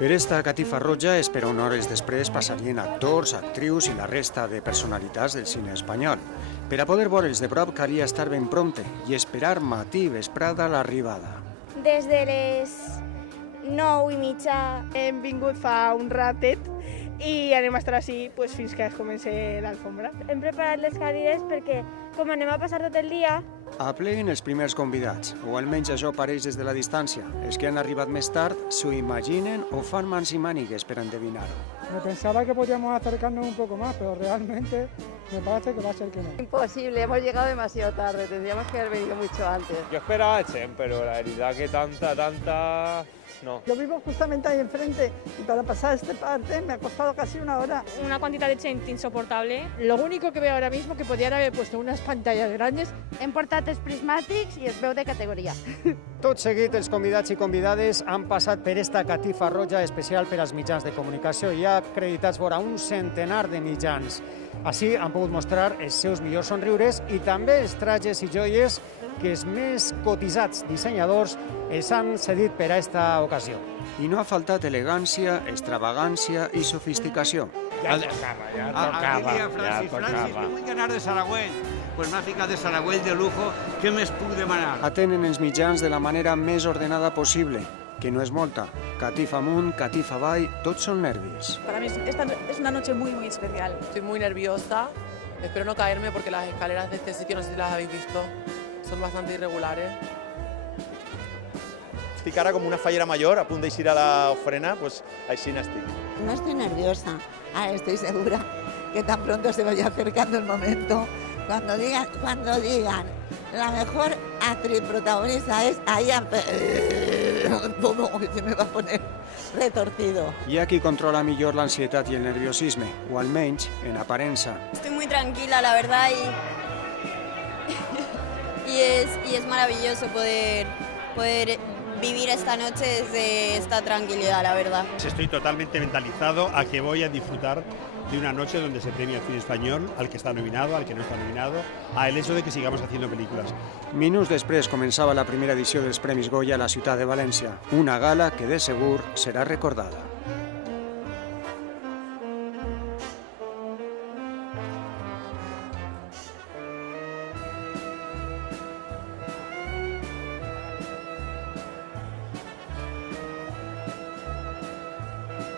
Per esta catifa roja és per on hores després passarien actors, actrius i la resta de personalitats del cine espanyol. Per a poder veure'ls de prop calia estar ben prompte i esperar matí i vesprada l'arribada. Des de les 9:30 hem vingut fa un ratet i anem a estar així fins que es comenci l'alfombra. hem preparat les cadires perquè, com anem a passar tot el dia, Apleguen els primers convidats, o almenys això pareix des de la distància. Els que han arribat més tard s'ho imaginen o fan mans i mànigues per endevinar-ho. Me pensaba que podíamos acercarnos un poco más, pero realmente me parece que va a ser que no. Imposible, hemos llegado demasiado tarde, tendríamos que haber venido mucho antes. Yo esperaba 100, pero la verdad que tanta, no. Yo vivo justamente ahí enfrente y para pasar esta parte me ha costado casi una hora. Una quantitat de gent insoportable. Lo único que veo ahora mismo que podrían haber puesto unas pantallas grandes. Hem portat els prismàtics i es veu de categoria. Tot seguit, els convidats i convidades han passat per esta catifa roja especial per als mitjans de comunicació. Hi ha acreditats vora un centenar de mitjans. Així han pogut mostrar els seus millors somriures i també els trajes i joies que els més cotitzats dissenyadors els han cedit per a esta ocasió. I no ha faltat elegància, extravagància i sofisticació. Ya tocaba. Francis, que vull anar de Saragüell. Pues m'ha ficat de Saragüell de lujo, què més puc demanar? Atenen els mitjans de la manera més ordenada possible, que no és molta. Catifa amunt, catifa avall, tots són nervis. Para mí esta es una noche muy especial. Estoy muy nerviosa, espero no caerme porque las escaleras de este sitio, no sé si las habéis visto, son bastante irregulares. Estic ara com una fallera mayor, a punt d'eixir a la ofrena, pues així n'estic. No estoy nerviosa, estoy segura que tan pronto se vaya acercando el momento. Cuando digan, la mejor actriz protagonista es Ayam, todo se me va a poner retorcido. Hi ha qui controla millor l'ansietat i el nerviosisme, o almenys en aparença. estoy muy tranquila, la verdad, y es maravilloso poder vivir esta noche desde esta tranquilidad, la verdad. Estoy totalmente mentalizado a que voy a disfrutar de una noche donde se premia el cine español, al que está nominado, al que no está nominado, al hecho de que sigamos haciendo películas. Minuts després començava la primera edició dels Premis Goya a la ciutat de València, una gala que de segur serà recordada.